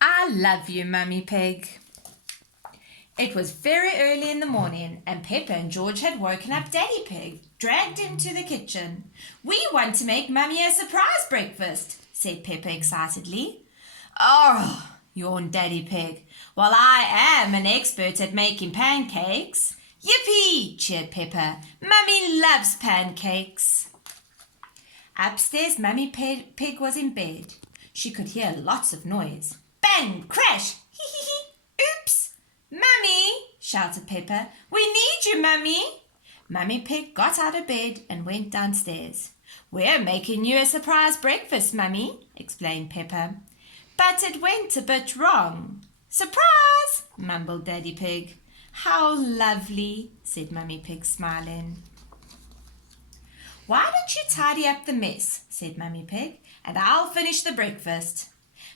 I love you, Mummy Pig. It was very early in the morning, and Peppa and George had woken up Daddy Pig, dragged him to the kitchen. "We want to make Mummy a surprise breakfast," said Peppa excitedly. "Oh," yawned Daddy Pig, "well, I am an expert at making pancakes." "Yippee!" cheered Peppa. "Mummy loves pancakes." Upstairs, Mummy Pig was in bed. She could hear lots of noise. Bang! Crash! Hee hee hee! Oops! "Mummy!" shouted Peppa. "We need you, Mummy!" Mummy Pig got out of bed and went downstairs. "We're making you a surprise breakfast, Mummy," explained Peppa. "But it went a bit wrong." "Surprise!" mumbled Daddy Pig. "How lovely," said Mummy Pig, smiling. "Why don't you tidy up the mess," said Mummy Pig, "and I'll finish the breakfast."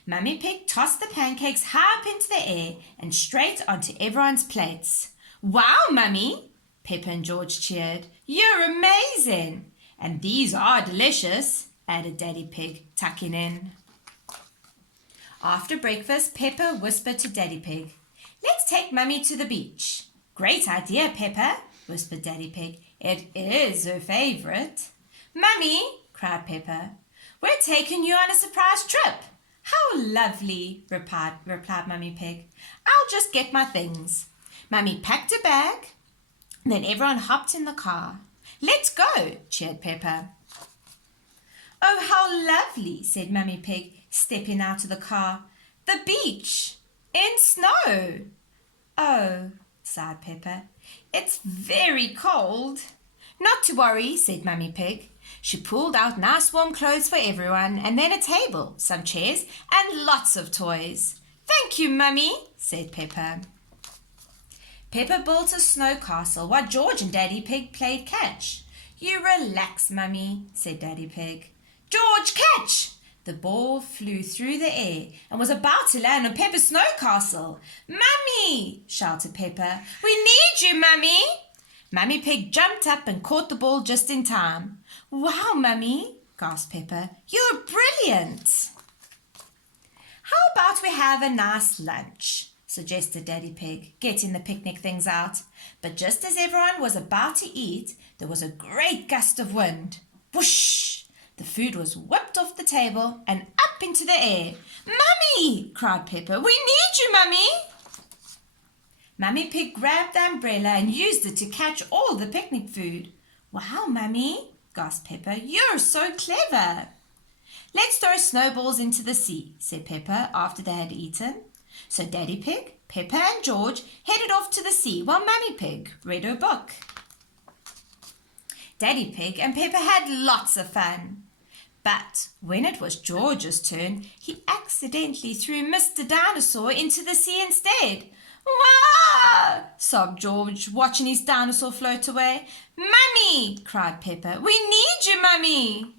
Mummy Pig tossed the pancakes high up into the air and straight onto everyone's plates. "Wow, Mummy!" Peppa and George cheered. "You're amazing!" "And these are delicious," added Daddy Pig, tucking in. After breakfast, Peppa whispered to Daddy Pig, "Let's take Mummy to the beach." "Great idea, Peppa," whispered Daddy Pig. "It is her favourite." "Mummy," cried Peppa, "we're taking you on a surprise trip." "How lovely," replied Mummy Pig. "I'll just get my things." Mummy packed a bag, then everyone hopped in the car. "Let's go," cheered Peppa. "Oh, how lovely," said Mummy Pig, stepping out of the car. "The beach in snow." "Oh," sighed Peppa, "it's very cold." "Not to worry," said Mummy Pig. She pulled out nice warm clothes for everyone, and then a table, some chairs, and lots of toys. "Thank you, Mummy," said Peppa. Peppa built a snow castle while George and Daddy Pig played catch. "You relax, Mummy," said Daddy Pig. "George, catch!" The ball flew through the air and was about to land on Peppa's snow castle. "Mummy!" shouted Peppa. "We need you, Mummy!" Mummy Pig jumped up and caught the ball just in time. "Wow, Mummy," gasped Peppa. "You're brilliant." "How about we have a nice lunch?" suggested Daddy Pig, getting the picnic things out. But just as everyone was about to eat, there was a great gust of wind. Whoosh! The food was whipped off the table and up into the air. "Mummy!" cried Peppa. "We need you, Mummy!" Mummy Pig grabbed the umbrella and used it to catch all the picnic food. "Wow, Mummy," gasped Peppa. "You're so clever." "Let's throw snowballs into the sea," said Peppa after they had eaten. So Daddy Pig, Peppa and George headed off to the sea while Mummy Pig read her book. Daddy Pig and Peppa had lots of fun. But when it was George's turn, he accidentally threw Mr. Dinosaur into the sea instead. "Wah!" sobbed George, watching his dinosaur float away. "Mummy!" cried Peppa. "We need you, Mummy!"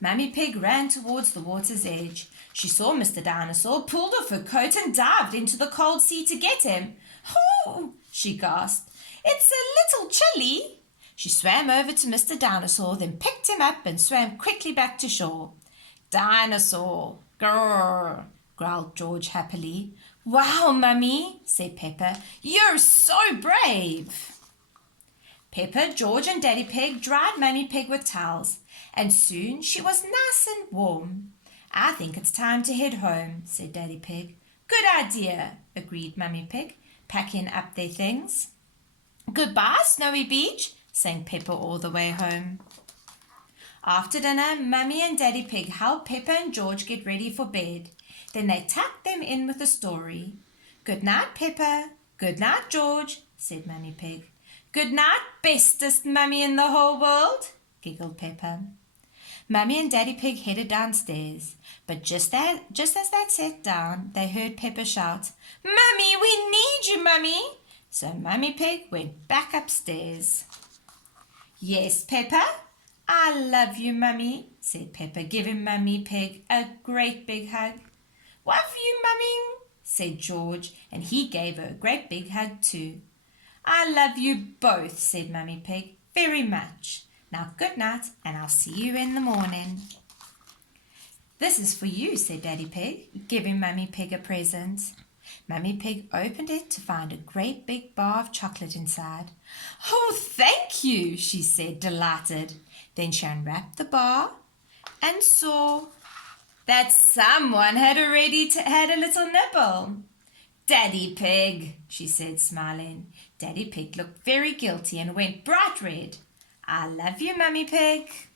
Mummy Pig ran towards the water's edge. She saw Mr. Dinosaur, pulled off her coat and dived into the cold sea to get him. "Oh!" she gasped. "It's a little chilly." She swam over to Mr. Dinosaur, then picked him up and swam quickly back to shore. "Dinosaur! Grrr!" growled George happily. "Wow, Mummy," said Peppa. "You're so brave." Peppa, George and Daddy Pig dried Mummy Pig with towels, and soon she was nice and warm. "I think it's time to head home," said Daddy Pig. "Good idea," agreed Mummy Pig, packing up their things. "Goodbye, Snowy Beach," sang Peppa all the way home. After dinner, Mummy and Daddy Pig helped Peppa and George get ready for bed. Then they tucked them in with a story. "Good night, Peppa." "Good night, George," said Mummy Pig. "Good night, bestest Mummy in the whole world," giggled Peppa. Mummy and Daddy Pig headed downstairs, but just as they sat down, they heard Peppa shout, "Mummy, we need you, Mummy!" So Mummy Pig went back upstairs. "Yes, Peppa, I love you, Mummy," said Peppa, giving Mummy Pig a great big hug. "Love you, Mummy," said George, and he gave her a great big hug too. "I love you both," said Mummy Pig, "very much. Now good night, and I'll see you in the morning." "This is for you," said Daddy Pig, giving Mummy Pig a present. Mummy Pig opened it to find a great big bar of chocolate inside. "Oh, thank you," she said, delighted. Then she unwrapped the bar and saw that someone had already had a little nibble. "Daddy Pig," she said, smiling. Daddy Pig looked very guilty and went bright red. "I love you, Mummy Pig."